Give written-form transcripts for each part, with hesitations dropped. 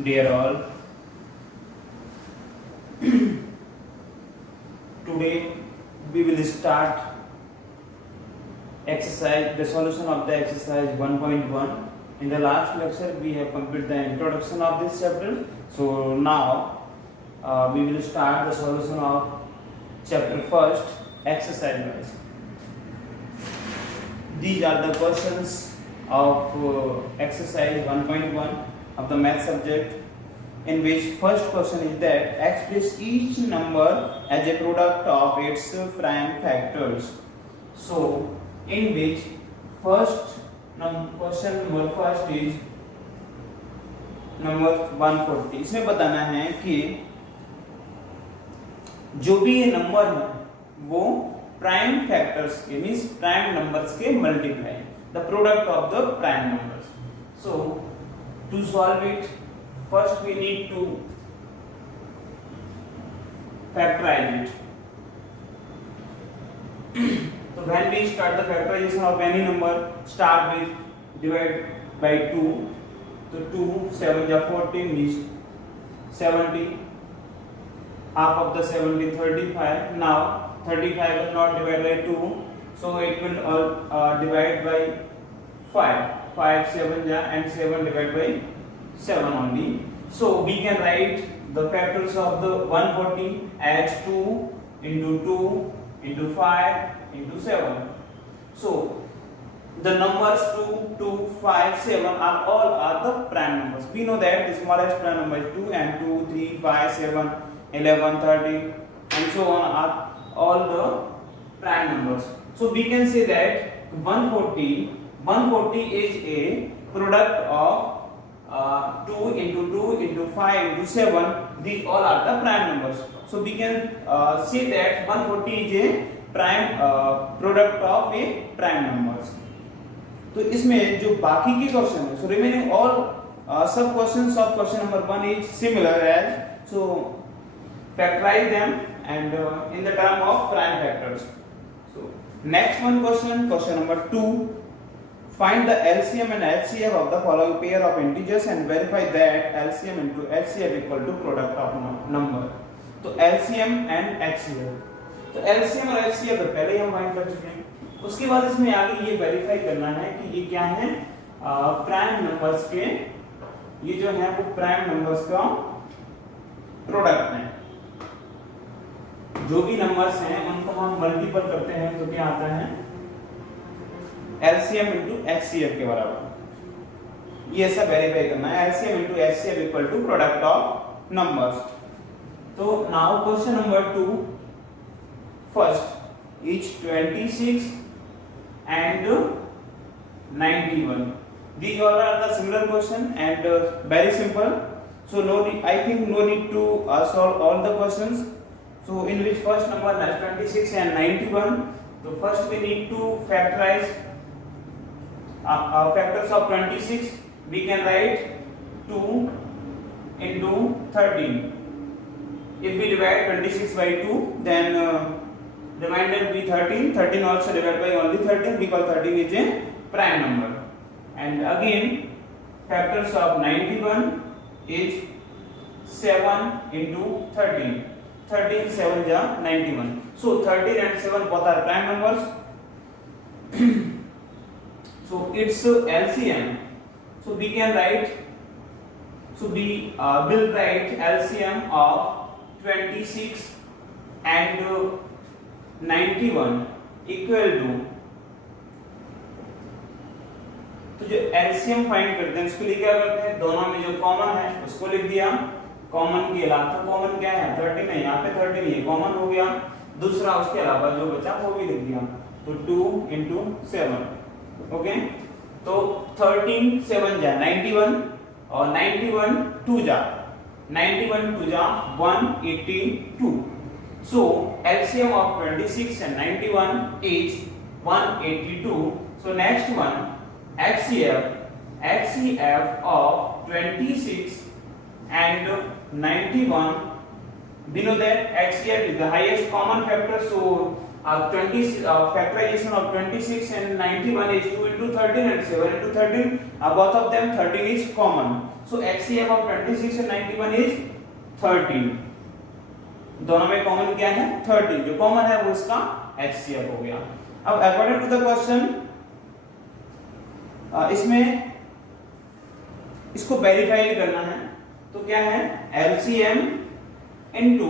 Dear all, today we will start exercise, the solution of the exercise 1.1. In the last lecture, we have completed the introduction of this chapter. So now we will start the solution of chapter first, exercise wise. These are the questions of exercise 1.1 of the math subject, in which first question is that express each number as a product of its prime factors. So in which first question number first is number 140. इसमें बताना है कि जो भी ये number है वो prime factors के मींस प्राइम नंबर्स के multiply, the product of the prime numbers. So to solve it, first we need to factorize it. So when we start the factorization of any number, start with divide by 2. So 2 7 ja 14 means 70. Half of the 70 35. Now 35 is not divided by 2, so it will divide by 5. 5 7 ja and 7 divided by 7 only. So we can write the factors of the 140 as 2 into 2 into 5 into 7. So the numbers 2, 2, 5, 7 are all the prime numbers. We know that the smallest prime number is 2, and 2, 3, 5, 7, 11, 13 and so on are all the prime numbers. So we can say that 140 is a product of 2 into 2 into 5 into 7. These all are the prime numbers. So we can say that 140 is a prime product of a prime numbers. तो इसमें जो बाकी के question है, so remaining all sub questions of question number 1 is similar as, so factorize them and in the term of prime factors. So next one question number 2. Find the LCM and HCF of the following pair of integers and verify that LCM into HCF equal to product of number. तो LCM and HCF, तो LCM और HCF तो पहले ही हम find कर चुके हैं. उसके बाद इसमें आगे ये वेरीफाई करना है कि ये क्या है, प्राइम नंबर्स के, ये जो है वो प्राइम नंबर्स का प्रोडक्ट है. जो भी नंबर्स हैं उनको हम मल्टीपल करते हैं तो क्या आता है, LCM into HCF के बराबर. ये ऐसा वेरीफाई करना है, LCM into HCF equal to product of numbers. तो now question number 2. First is 26 and 91. These all are the similar question and very simple. So I think no need to solve all the questions. So in which first number is 26 and 91. So first we need to factorize factors of 26. We can write 2 into 13. If we divide 26 by 2, then remainder will be 13. 13 also divided by only 13 because 13 is a prime number. And again factors of 91 is 7 into 13. 13 7 ja 91. So 13 and 7 both are prime numbers. So it's LCM. So we can write, so we will write LCM of 26 and 91 equal to, तो जो LCM find करते हैं उसके लिए क्या करते हैं, दोनों में जो कॉमन है उसको लिख दिया, कॉमन के अलावा, तो कॉमन क्या है 13 है, यहाँ पे 13 नहीं है, कॉमन हो गया. दूसरा उसके अलावा जो बचा वो भी लिख दिया, तो 2 into 7. ओके, तो 13 7 जा 91 और 91 2 जा 182. So LCM of 26 and 91 is 182. So next one, HCF of 26 and 91. We know that HCF is the highest common factor, so factorization of 26 and 91 is 2 into 13 and 7 into 13. Both of them 13 is common. So HCF of 26 and 91 is 13. दोनों में common क्या है? 13. जो common है वो इसका HCF हो गया. अब अकॉर्डिंग टू द क्वेश्चन इसमें इसको वेरीफाई करना है. तो क्या है? LCM into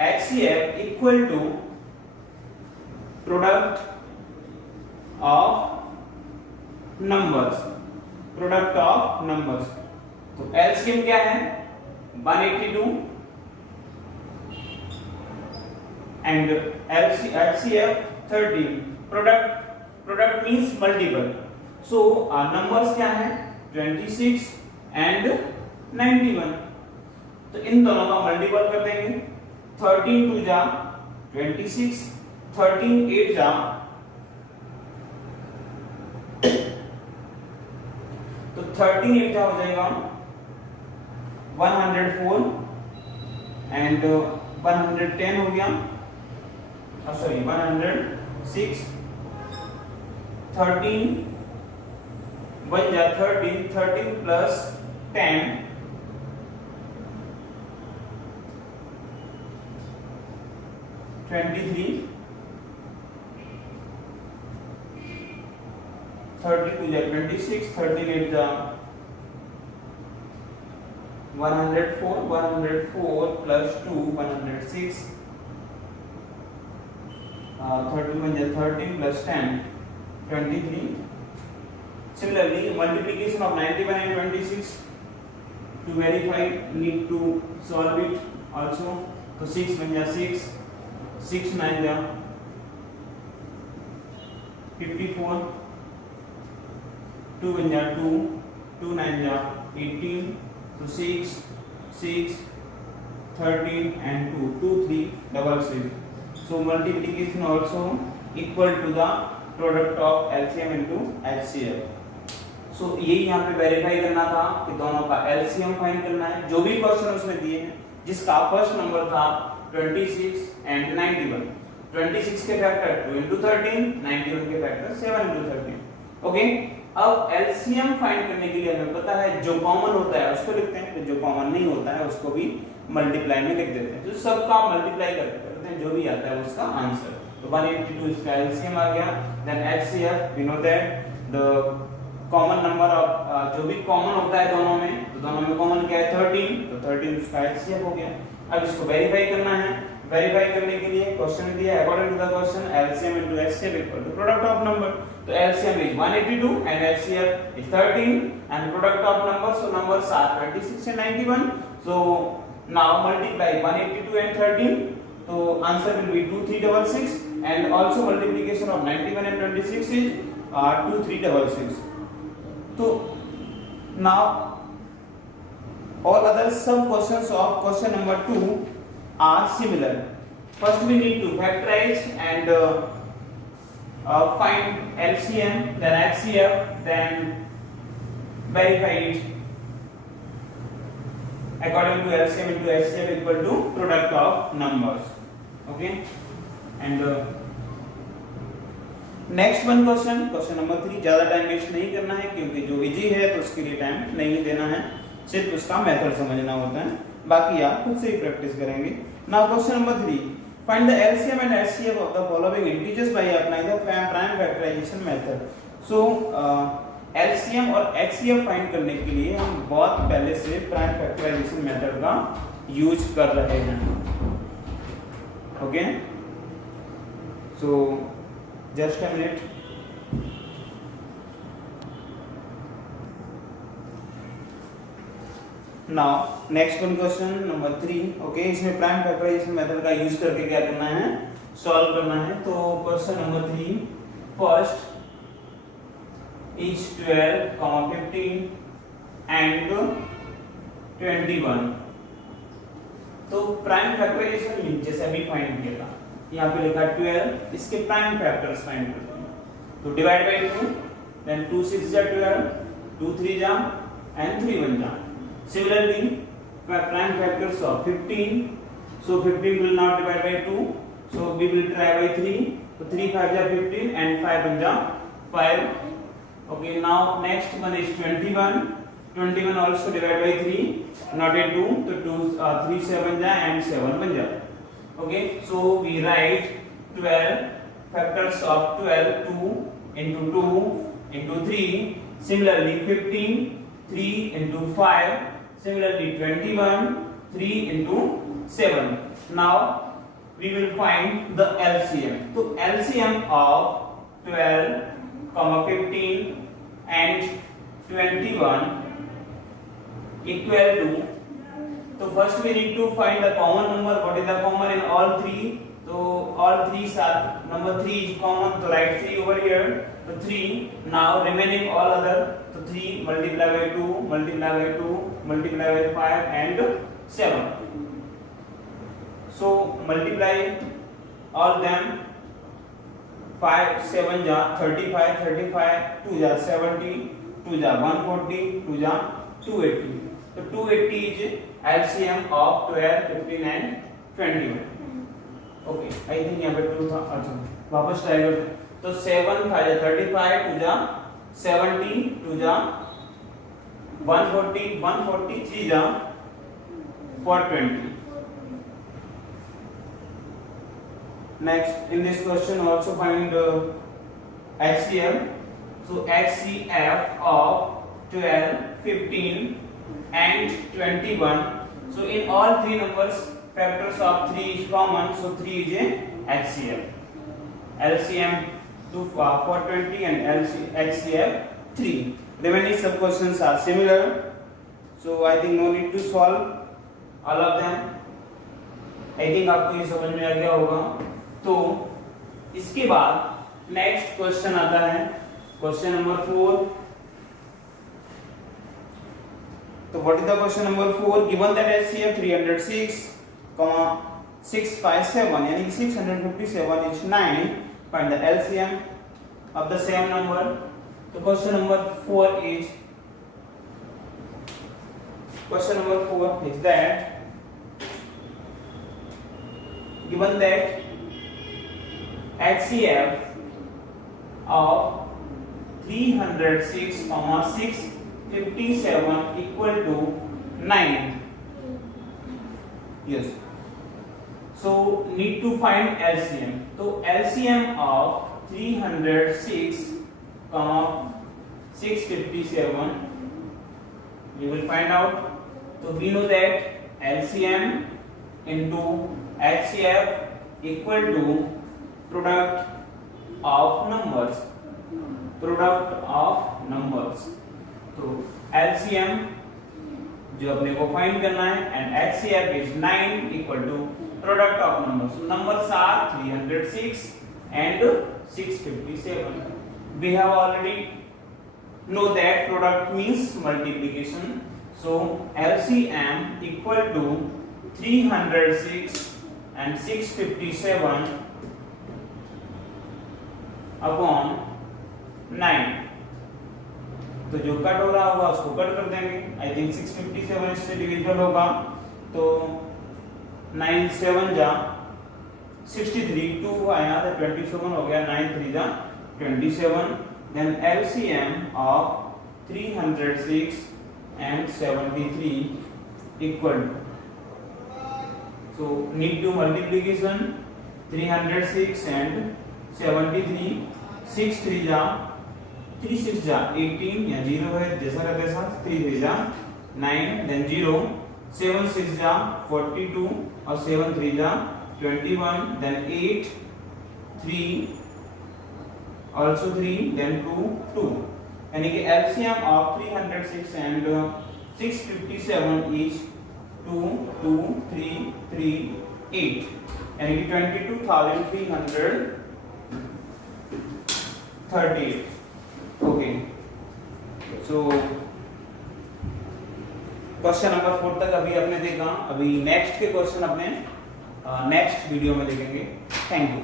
HCF equal to product of numbers. तो LCM क्या है? 182 and HCF 13. Product means multiple. So numbers क्या है? 26 and 91. तो इन दोनों का मल्टीपल कर देंगे. 13 2 जा 26, 13 8 जा तो 13 8 जा हो जाएगा 104 एंड 110 हो गया. सॉरी 106. 13 1 जा 13 प्लस 10 23. 32 जा 26. 13 8 जा 104 plus 2 106. 31 जा 13 plus 10 23. Similarly, multiplication of 91 and 26 to verify need to solve it also. So 6 1 जा 6, 6 9 जा 54, 2 1 जा 2, 2 9 जा 18. So 6 6 13 and 2 2 3 66. So multiplication also equal to the product of LCM into HCF. So यही यहाँ पे वेरीफाई करना था कि दोनों का LCM फाइंड करना है. जो भी क्वेश्चन उसमें दिए हैं जिसका फर्स्ट नंबर था 26 and 91. 26 के फैक्टर 2 into 13, 91 के फैक्टर 7 into 13. ओके. अब LCM फाइंड करने के लिए हमें पता है जो कॉमन होता है उसको लिखते हैं, तो जो कॉमन नहीं होता है उसको भी मल्टीप्लाई में लिख देते हैं. तो सबका मल्टीप्लाई करते हैं, जो भी आता है उसका आंसर. तो 182 इसका LCM आ गया. Then HCF we know that the common number of जो भी कॉमन होता है दोनों में, तो दोनों में कॉमन क्या है 13. तो 13 इसका HCF हो गया. अब इसको वेरीफाई करना है. वेरीफाई करने के लिए क्वेश्चन दिया है according to the question LCM into HCF equal to product of number. तो LCM is 182 and HCF is 13 and product of numbers, so numbers are 26 and 91. So now multiply 182 and 13, so answer will be 2366 and also multiplication of 91 and 26 is 2366. So now all other sub questions of question number 2 are similar. First we need to factorize and find LCM, then HCF, then verify it according to LCM into HCF equal to product of numbers. Okay. And next one question number 3. ज्यादा time waste नहीं करना है क्योंकि जो easy है तो उसके लिए टाइम नहीं देना है, सिर्फ उसका मेथड समझना होता है, बाकी आप खुद से ही प्रैक्टिस करेंगे. Now question number 3. Find the LCM and HCF of the following integers by applying the prime factorization method. So LCM और HCF फाइंड करने के लिए हम बहुत पहले से प्राइम फैक्टराइजेशन मेथड का यूज कर रहे हैं. Okay. So just a minute. Now next one question number 3. Okay, इसमें प्राइम फैक्टराइजेशन मेथड का यूज करके क्या करना है, सॉल्व करना है. तो question number 3. First is 12, 15 and 21. तो प्राइम फैक्टराइजेशन जैसे अभी फाइंड किया था, यहाँ पे लिखा 12, इसके प्राइम फैक्टर्स फाइंड करते हैं. तो डिवाइड बाय 2, देन 2 6 जा 12, 2 3 जा एंड 3 1 जा. Similarly prime factors of 15, so 15 will not divide by 2, so we will try by 3, so 3 5 ja 15 and 5 1 ja 5. Okay, now next one is 21 also divide by 3, not a 2, so 3 7 ja and 7 1 ja. Okay, so we write 12 factors of 12, 2 into 2 into 3, similarly 15 3 into 5, similarly 21 3 into 7. Now we will find the LCM. So LCM of 12, 15 and 21 equal to, so first we need to find the common number. What is the common in all three? So all three are, number 3 is common, so write 3 over here, so 3. Now remaining all other, so 3 multiply by 2 multiply by 2 multiply by 5 and 7. So multiply all them, 5 7 ja 35, 2 ja 70, 2 ja 140, 2 ja 280. So 280 is LCM of 12, 15 and 21. Okay, I think यहाँ पे 2 था, अच्छा वापस try करते हैं. तो 7 5 ja 35, 2 ja 70, 2 ja 140, 143 ja 420. Next, in this question also find HCF. So HCF of 12, 15 and 21. So in all three numbers, factors of 3 is common, so 3 is a HCF. LCM 420 and HCF 3. Remaining sub questions are similar, so I think no need to solve all of them. I think आपको ये समझ में आ गया होगा. तो इसके बाद next question आता है, क्वेश्चन नंबर 4. तो what is the question number 4? Given that HCF 306, 657 यानी कि 657 is 9. Find the LCM of the same number. तो question number 4 is that given that HCF of 306, 657 equal to 9. Yes. So need to find LCM. So LCM of 306, 657 we will find out. So we know that LCM into HCF equal to product of numbers. तो LCM जो अपने को find करना है and HCF is 9 equal to product of numbers. So numbers are 306 and 657. We have already know that product means multiplication. So LCM equal to 306 and 657 upon 9. तो जो cut हो रहा होगा उसको कट कर देंगे. आई थिंक 657 इससे डिविजिबल होगा, तो 9 7 जा 63, 2 आया तो 27 हो गया, 9 3 जा 27. Then LCM of 306 and 73 equal. So need to multiplication 306 and 73. 6 3 जा 3 6 जा 18 या 0 है जैसा का तैसा. 3 3 जा 9 then 0. 7 6 जा 42 और 7 3 जा 21 then 8 3 also 3 then 2 2. यानी कि LCM of 306 and 657 is 2 2 3 3 8 यानी कि 22,338. ओके, सो क्वेश्चन नंबर 4 तक अभी आपने देखा. अभी नेक्स्ट के क्वेश्चन अपने नेक्स्ट वीडियो में देखेंगे. Thank you.